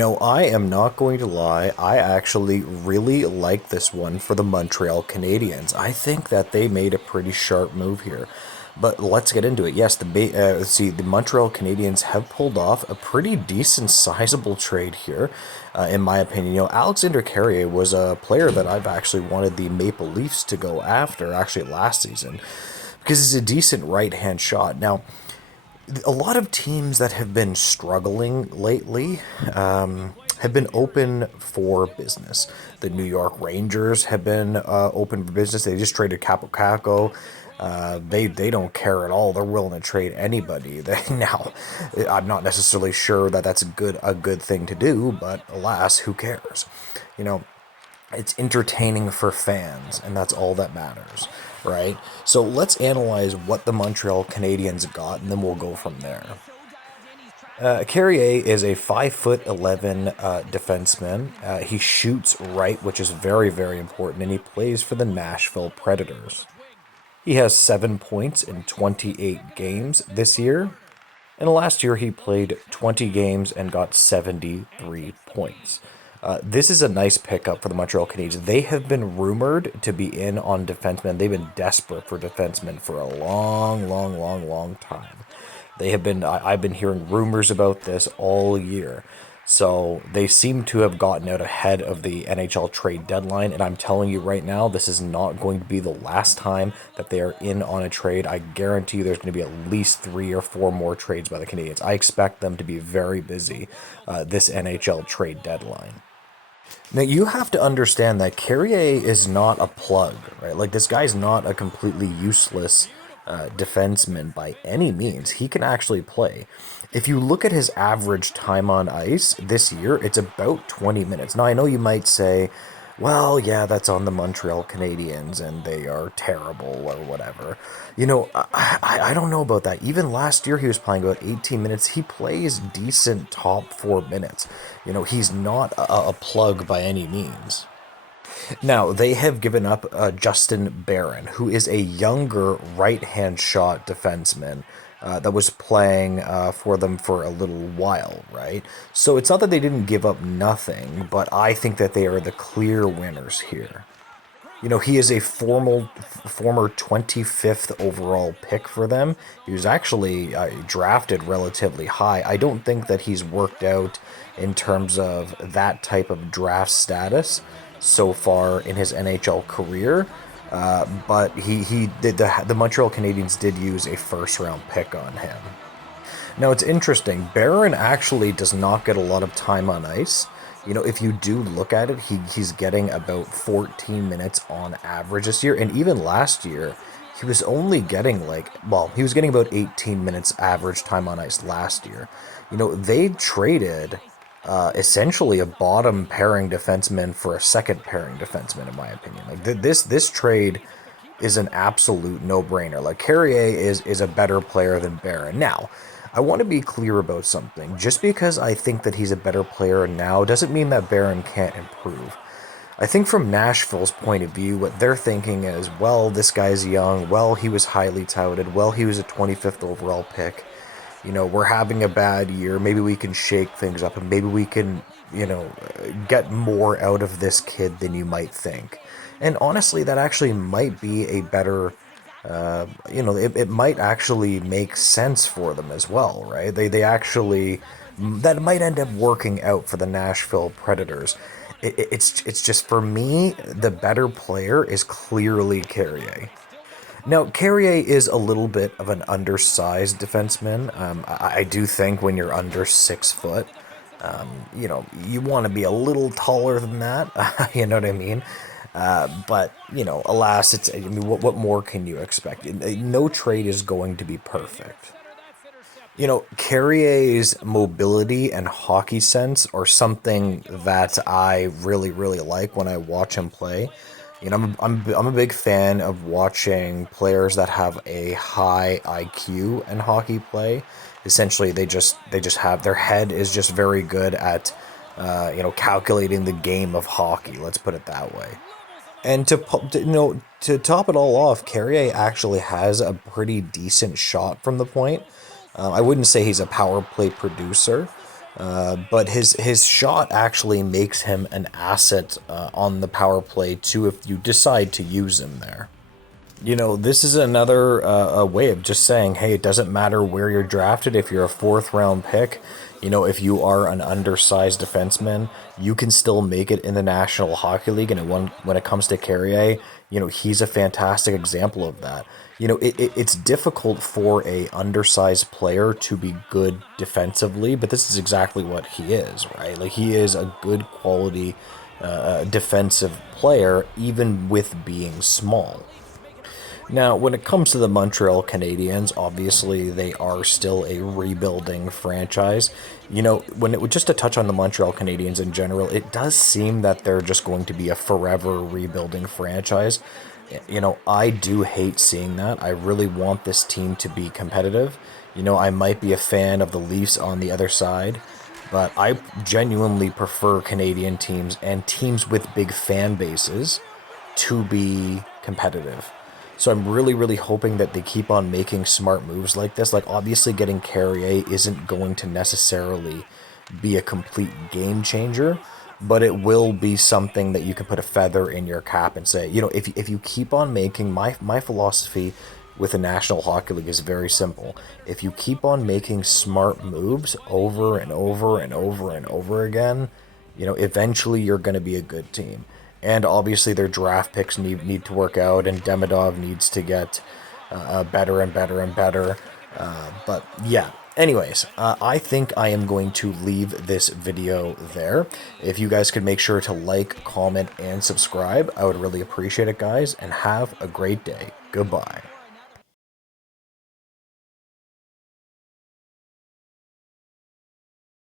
I am not going to lie. I actually really like this one for the Montreal Canadiens. I think that they made a pretty sharp move here. But let's get into it. Yes, let's see, the Montreal Canadiens have pulled off a pretty decent, sizable trade here, in my opinion. Alexandre Carrier was a player that I've actually wanted the Maple Leafs to go after, actually last season, because he's a decent right-hand shot. Now, a lot of teams that have been struggling lately have been open for business. The New York Rangers have been open for business. They just traded Capo Caco. They don't care at all. They're willing to trade anybody. Now, I'm not necessarily sure that that's a good thing to do, but alas, who cares? You know, it's entertaining for fans, and that's all that matters, right? So let's analyze what the Montreal Canadiens got, and then we'll go from there. Carrier is a 5'11" defenseman. He shoots right, which is very, very important, and he plays for the Nashville Predators. He has 7 points in 28 games this year, and last year he played 20 games and got 73 points. This is a nice pickup for the Montreal Canadiens. They have been rumored to be in on defensemen. They've been desperate for defensemen for a long, long, long, long time. I've been hearing rumors about this all year. So they seem to have gotten out ahead of the NHL trade deadline, and I'm telling you right now, this is not going to be the last time that they are in on a trade. I guarantee you there's going to be at least 3 or 4 more trades by the Canadiens. I expect them to be very busy this NHL trade deadline. Now you have to understand that Carrier is not a plug, right? Like this guy's not a completely useless defenseman by any means. He can actually play. If you look at his average time on ice this year, it's about 20 minutes. Now I know you might say, well, yeah, that's on the Montreal Canadiens and they are terrible or whatever. I don't know about that. Even last year, he was playing about 18 minutes. He plays decent top 4 minutes. He's not a plug by any means. Now, they have given up Justin Barron, who is a younger right-hand shot defenseman that was playing for them for a little while, right? So it's not that they didn't give up nothing, but I think that they are the clear winners here. He is a former 25th overall pick for them. He was actually drafted relatively high. I don't think that he's worked out in terms of that type of draft status so far in his NHL career. But he did the Montreal Canadiens did use a first round pick on him. Now it's interesting. Barron actually does not get a lot of time on ice. If you do look at it, he's getting about 14 minutes on average this year, and even last year, he was only getting he was getting about 18 minutes average time on ice last year. They traded essentially a bottom pairing defenseman for a second pairing defenseman, in my opinion. This trade is an absolute no-brainer. Carrier is a better player than Barron. Now, I want to be clear about something. Just because I think that he's a better player now doesn't mean that Barron can't improve. I think from Nashville's point of view, what they're thinking is, well, this guy's young, well, he was highly touted, well, he was a 25th overall pick. We're having a bad year. Maybe we can shake things up and maybe we can, get more out of this kid than you might think. And honestly, that actually might be a better it might actually make sense for them as well, right? They actually, that might end up working out for the Nashville Predators. It's just, for me, the better player is clearly Carrier. Now, Carrier is a little bit of an undersized defenseman. I do think when you're under 6 foot, you want to be a little taller than that. You know what I mean? But alas, what more can you expect? No trade is going to be perfect. Carrier's mobility and hockey sense are something that I really, really like when I watch him play. I'm a big fan of watching players that have a high IQ in hockey play. Essentially, they just have, their head is just very good at calculating the game of hockey. Let's put it that way. And to top it all off, Carrier actually has a pretty decent shot from the point. I wouldn't say he's a power play producer, But his shot actually makes him an asset on the power play too if you decide to use him there. This is another a way of just saying, hey, it doesn't matter where you're drafted. If you're a fourth round pick, if you are an undersized defenseman, you can still make it in the National Hockey League. And when it comes to Carrier, he's a fantastic example of that. It's difficult for a undersized player to be good defensively, but this is exactly what he is, right? Like he is a good quality defensive player, even with being small. Now, when it comes to the Montreal Canadiens, obviously they are still a rebuilding franchise. Just to touch on the Montreal Canadiens in general, it does seem that they're just going to be a forever rebuilding franchise. I do hate seeing that. I really want this team to be competitive. I might be a fan of the Leafs on the other side, but I genuinely prefer Canadian teams and teams with big fan bases to be competitive. So I'm really, really hoping that they keep on making smart moves like this. Like, obviously, getting Carrier isn't going to necessarily be a complete game changer, but it will be something that you can put a feather in your cap and say, if you keep on making my philosophy with the National Hockey League is very simple. If you keep on making smart moves over and over and over and over again, eventually you're going to be a good team. And obviously their draft picks need to work out, and Demidov needs to get better and better and better. But yeah, anyways, I think I am going to leave this video there. If you guys could make sure to like, comment, and subscribe, I would really appreciate it, guys, and have a great day. Goodbye.